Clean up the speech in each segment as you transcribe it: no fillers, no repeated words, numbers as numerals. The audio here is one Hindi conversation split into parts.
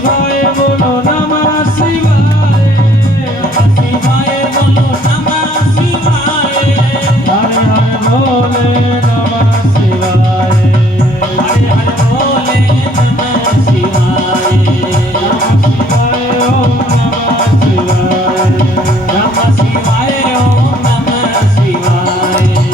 शिवाय बोलो नमः शिवाय, नमः शिवाय बोलो नमः शिवाय, हर हर भोले नमः शिवाय, हर हर भोले नमः शिवाय, नमः शिवाय ओम नमः शिवाय, नमः शिवाय ओम नमः शिवाय, नमः शिवाय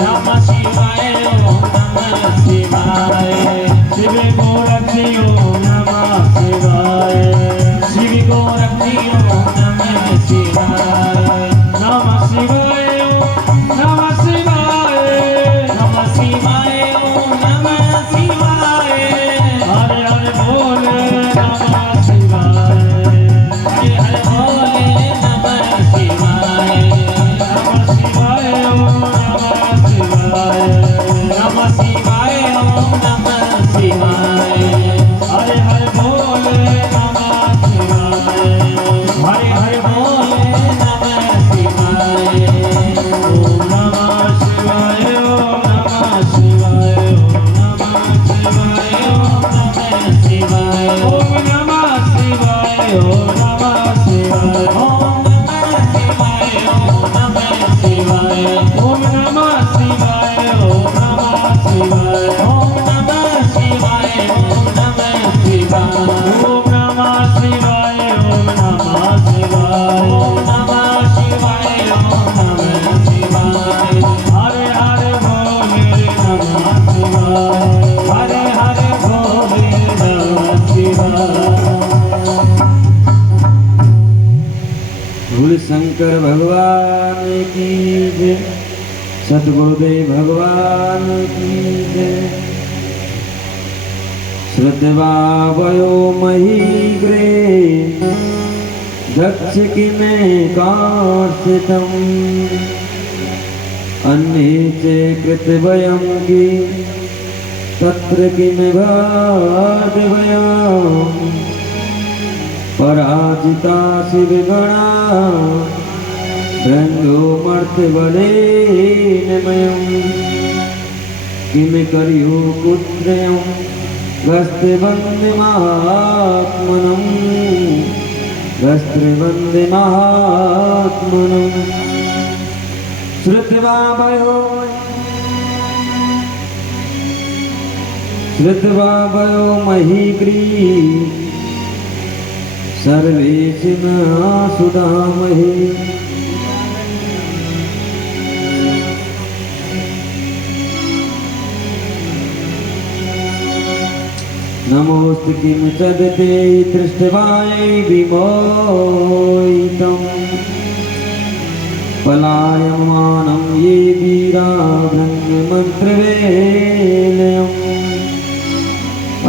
नमः शिवाय ओम नमः शिवाय, शिव गोरखी ओम नमः शिवाय, शिव गोरखी ओम नमः शिवाय, नमः शिवाय नमः शिवाय, नमः शिवाय ओम नमः शिवाय, हर हर भोले नमः शिवाय, हर हर भोले नमः शिवाय, नमः शिवाय ओम नमः शिवाय, नमः शिवाय ओम नमः शिवाय, हर हर भोले नमः शिवाय, हर हर भोले नमः शिवाय, ओम नमः शिवाय ओम नमः शिवाय, ओम नमः शिवाय, ओम नमः शिवाय, ओम नमः शिवाय ओम नमः शिवाय, ओम नमः शिवाय, ओम नमः शिवाय, ओम नमः शिवाय ओम नमः शिवाय, ओम नमः शिवाय, ओम नमः शिवाय, ओम नमः शिवाय ओम नमः शिवाय, हर हर भोले नमः शिवाय, हर हर भोले नमः शिवाय। भोले शंकर भगवान की जय, सद्गुरुदेव भगवान की जय। श्रद्धा वयो महीग्रे दक्ष किमे कार्षितम् अन्ये च कृतवयं की तत्र किम भार्गवयम् पराजिता शिवगणा ब्रह्मोमर्त्यबलेन मयम् किं कर्यो पुत्रयं वस्त्रवन्दमात्मनं वस्त्रवन्दमात्मनं श्रुत्वा वयो महीग्री सर्वेशिना सुदामहे। नमोऽस्तु किं चदते दृष्ट्वायै विमोहितं पलायमानं ये वीरा ब्रह्ममन्त्रवेलयम्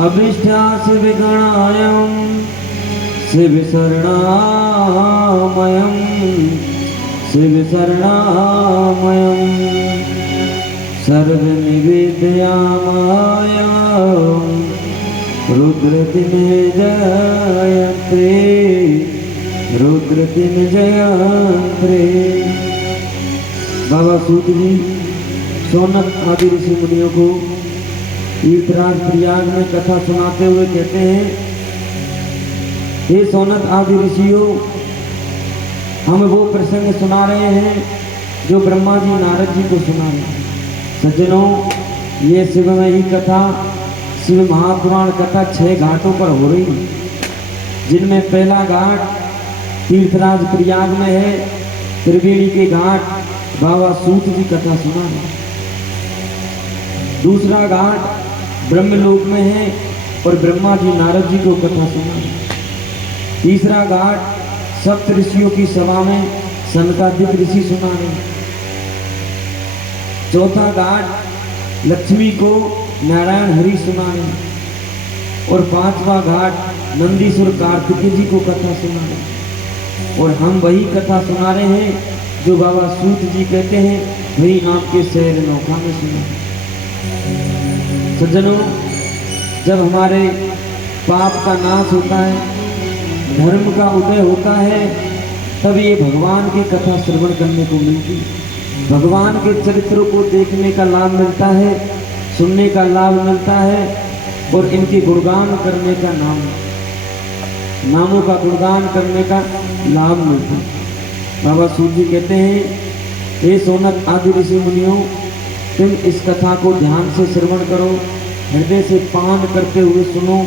अभीष्टा शिवगणायं शिवशरणामयं शिवशरणामयं सर्वनिवेदयामायं रुद्रतिमिर्जयन्ते रुद्रतिमिर्जयन्ते। बाबा सूत जी सोनक आदि ऋषि मुनियों को तीर्थराज प्रयाग में कथा सुनाते हुए कहते हैं, हे सोनक आदि ऋषियों, हम वो प्रसंग सुना रहे हैं जो ब्रह्मा जी नारद जी को सुना रहे हैं। सज्जनों, ये शिवमयी कथा, शिव महापुराण कथा 6 घाटों पर हो रही है, जिनमें पहला घाट तीर्थराज प्रयाग में है, त्रिवेणी के घाट बाबा सूत जी कथा सुना रहे हैं। दूसरा घाट ब्रह्मलोक में है और ब्रह्मा जी नारद जी को कथा सुना रहे हैं। तीसरा घाट सप्त ऋषियों की सभा में सनकादिक ऋषि सुना रहे हैं। चौथा घाट लक्ष्मी को नारायण हरि सुना रहे हैं और 5वां घाट नंदीश्वर कार्तिकेय जी को कथा सुना रहे हैं। और हम वही कथा सुना रहे हैं जो बाबा सूत जी कहते हैं, वही आपके शहर नौका में सुना। सज्जनों, जब हमारे पाप का नाश होता है, धर्म का उदय होता है, तब ये भगवान की कथा श्रवण करने को मिलती, भगवान के चरित्रों को देखने का लाभ मिलता है, सुनने का लाभ मिलता है और इनके गुणगान करने का नामों का गुणगान करने का लाभ मिलता है। बाबा सूत जी कहते हैं, हे सोनक आदि ऋषि मुनियों, तुम इस कथा को ध्यान से श्रवण करो, हृदय से पान करते हुए सुनो।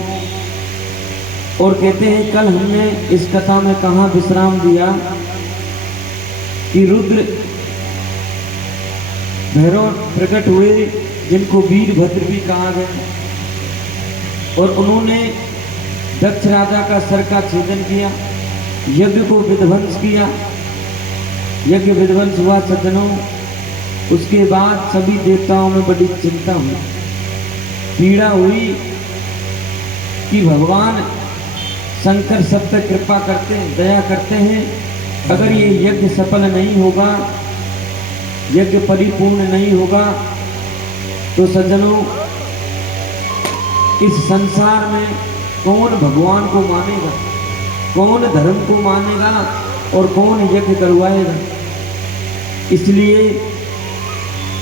और कहते हैं, कल हमने इस कथा में कहाँ विश्राम दिया कि रुद्र भैरव प्रकट हुए, जिनको वीरभद्र भी कहा गया, और उन्होंने दक्ष राजा का सर का छेदन किया, यज्ञ को विध्वंस किया। यज्ञ विध्वंस हुआ सज्जनों, उसके बाद सभी देवताओं में बड़ी चिंता हुई, पीड़ा हुई कि भगवान शंकर सब पे कृपा करते हैं, दया करते हैं, अगर ये यज्ञ सफल नहीं होगा, यज्ञ परिपूर्ण नहीं होगा, तो सज्जनों इस संसार में कौन भगवान को मानेगा, कौन धर्म को मानेगा और कौन यज्ञ करवाएगा। इसलिए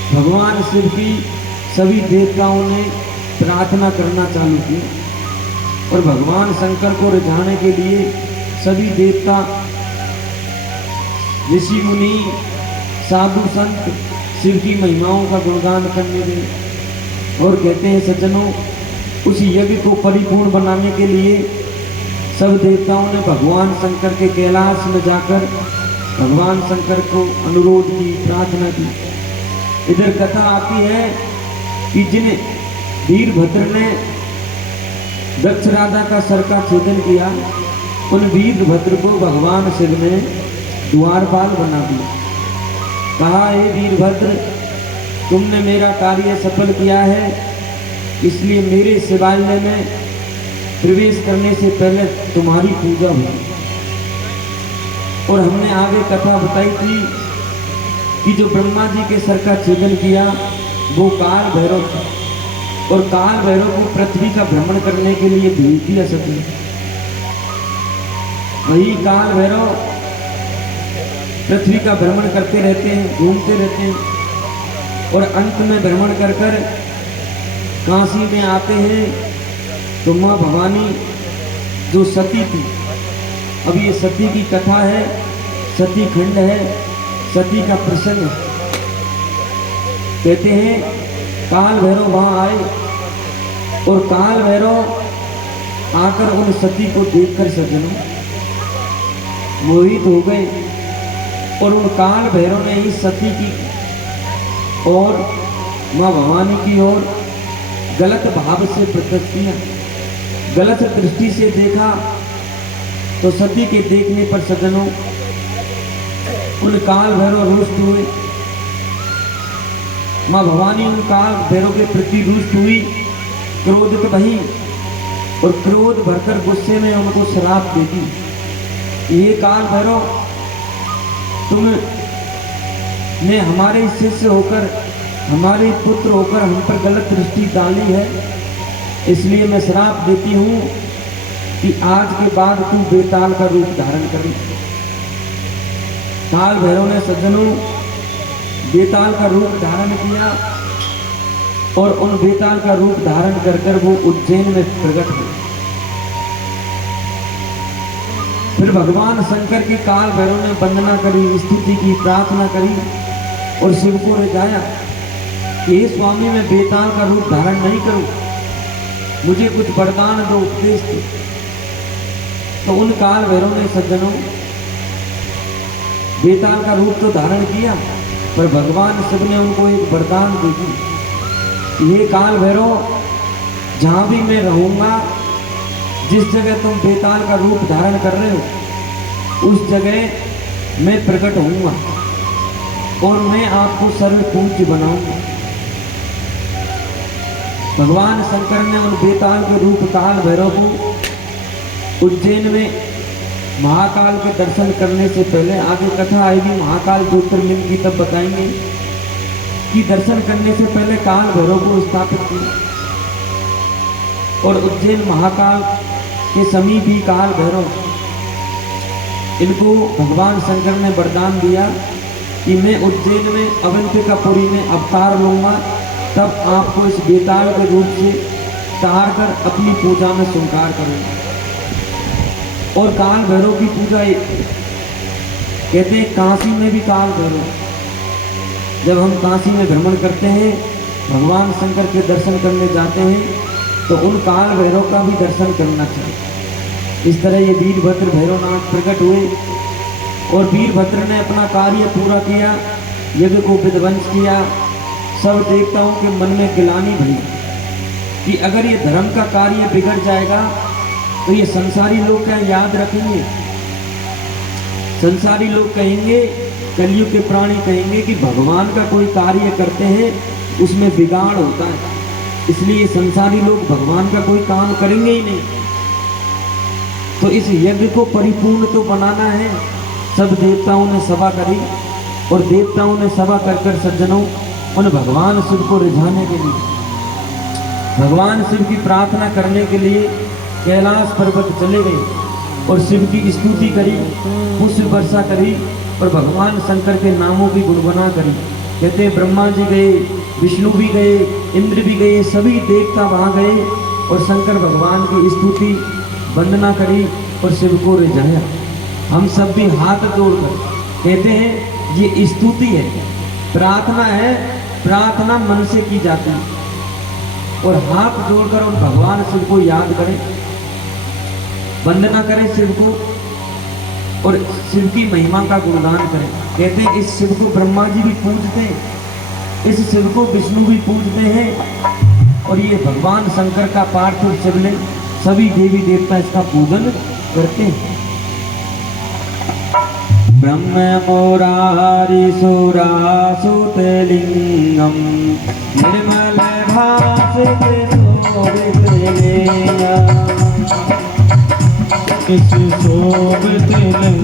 भगवान शिव की सभी देवताओं ने प्रार्थना करना चालू की और भगवान शंकर को रिझाने के लिए सभी देवता, ऋषि मुनि, साधु संत शिव की महिमाओं का गुणगान करने लगे। और कहते हैं सज्जनों, उस यज्ञ को परिपूर्ण बनाने के लिए सब देवताओं ने भगवान शंकर के कैलाश में जाकर भगवान शंकर को अनुरोध की, प्रार्थना की। इधर कथा आती है कि जिन वीरभद्र ने दक्ष राजा का सर का छेदन किया, उन वीरभद्र को भगवान शिव ने द्वारपाल बना दिया। कहा, हे वीरभद्र, तुमने मेरा कार्य सफल किया है, इसलिए मेरे शिवालय में प्रवेश करने से पहले तुम्हारी पूजा हुई। और हमने आगे कथा बताई थी कि जो ब्रह्मा जी के सर का छेदन किया वो काल भैरव था, और काल भैरव को पृथ्वी का भ्रमण करने के लिए भेज दिया सके। वही काल भैरव पृथ्वी का भ्रमण करते रहते हैं, घूमते रहते हैं, और अंत में भ्रमण कर कर काशी में आते हैं तो माँ भवानी जो सती थी, अब ये सती की कथा है, सती खंड है, सती का प्रसंग है। कहते हैं काल भैरव वहां आए और काल भैरव आकर उन सती को देखकर सज्जनों मोहित हो गए, और उन काल भैरव ने ही सती की और माँ भवानी की ओर गलत भाव से प्रकट किया, गलत दृष्टि से देखा। तो सती के देखने पर सज्जनों उन काल भैरव रुष्ट हुए, माँ भवानी उन काल भैरव के प्रति रुष्ट हुई, क्रोधित भई, और क्रोध भरकर गुस्से में उनको श्राप दे दी। ये काल भैरव, तुमने हमारे शिष्य होकर, हमारे पुत्र होकर हम पर गलत दृष्टि डाली है, इसलिए मैं श्राप देती हूँ कि आज के बाद तू बेताल का रूप धारण कर। काल भैरव ने सज्जनों बेताल का रूप धारण किया, और उन बेताल का रूप धारण कर कर वो उज्जैन में प्रकट हुए। फिर भगवान शंकर की काल भैरव ने वंदना करी, स्तुति की, प्रार्थना करी और शिव को रिझाया कि हे स्वामी, मैं बेताल का रूप धारण नहीं करूं, मुझे कुछ वरदान दो, उपदेश दो। तो उन काल भैरव ने सज्जनों बेताल का रूप तो धारण किया, पर भगवान शिव ने उनको एक वरदान दे दी, ये काल भैरव, जहां भी मैं रहूंगा, जिस जगह तुम बेताल का रूप धारण कर रहे हो उस जगह मैं प्रकट होऊंगा और मैं आपको सर्व पूज्य बनाऊंगा। भगवान शंकर ने उन बेताल के रूप काल भैरव को उज्जैन में महाकाल के दर्शन करने से पहले, आगे कथा आएगी महाकाल ज्योतिर्लिंग की, तब बताएंगे कि दर्शन करने से पहले काल भैरव को स्थापित किया। और उज्जैन महाकाल के समीप ही काल भैरव इनको भगवान शंकर ने वरदान दिया कि मैं उज्जैन में अवंतिकापुरी में अवतार लूंगा, तब आपको इस बेताल के रूप से तार कर अपनी पूजा में स्वीकार करूंगा। और काल भैरव की पूजा कहते हैं काशी में भी काल भैरव, जब हम काशी में भ्रमण करते हैं, भगवान शंकर के दर्शन करने जाते हैं, तो उन काल भैरव का भी दर्शन करना चाहिए। इस तरह ये वीरभद्र भैरवनाथ प्रकट हुए और वीरभद्र ने अपना कार्य पूरा किया, यज्ञ को विध्वंस किया। सब देवताओं के मन में गिलानी भरी कि अगर ये धर्म का कार्य बिगड़ जाएगा तो ये संसारी लोग क्या याद रखेंगे। संसारी लोग कहेंगे, कलयुग के प्राणी कहेंगे कि भगवान का कोई कार्य करते हैं उसमें बिगाड़ होता है, इसलिए संसारी लोग भगवान का कोई काम करेंगे ही नहीं। तो इस यज्ञ को परिपूर्ण तो बनाना है। सब देवताओं ने सभा करी और देवताओं ने सभा कर सज्जनों उन भगवान शिव को रिझाने के लिए, भगवान शिव की प्रार्थना करने के लिए कैलाश पर्वत चले गए और शिव की स्तुति करी, पुष्प वर्षा करी और भगवान शंकर के नामों की गुणगुना करी। कहते हैं ब्रह्मा जी गए, विष्णु भी गए, इंद्र भी गए, सभी देवता वहाँ गए और शंकर भगवान की स्तुति वंदना करी और शिव को रिझाया। हम सब भी हाथ जोड़कर कहते हैं ये स्तुति है, प्रार्थना है, प्रार्थना मन से की जाती है और हाथ जोड़कर उन भगवान शिव को याद करें, वंदना करें शिव को और शिव की महिमा का गुणगान करें। कहते हैं इस शिव को ब्रह्मा जी भी पूजते हैं, इस शिव को विष्णु भी पूजते हैं और ये भगवान शंकर का पार्थिव शिवलिंग सभी देवी देवता इसका पूजन करते हैं। ब्रह्म मुरारी सुरासुत लिंगम निर्मल भासित शोभित लिंगम, इस शोभित लिंगम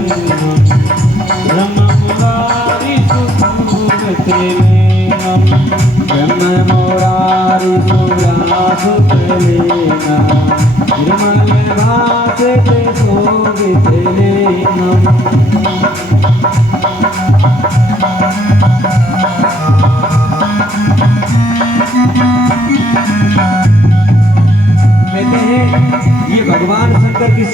ब्रह्म मुरारी सुरासुत लिंगम, ब्रह्म मुरारी सुरासुत लिंगम निर्मल भासित शोभित लिंगम। कहते हैं ये भगवान शंकर की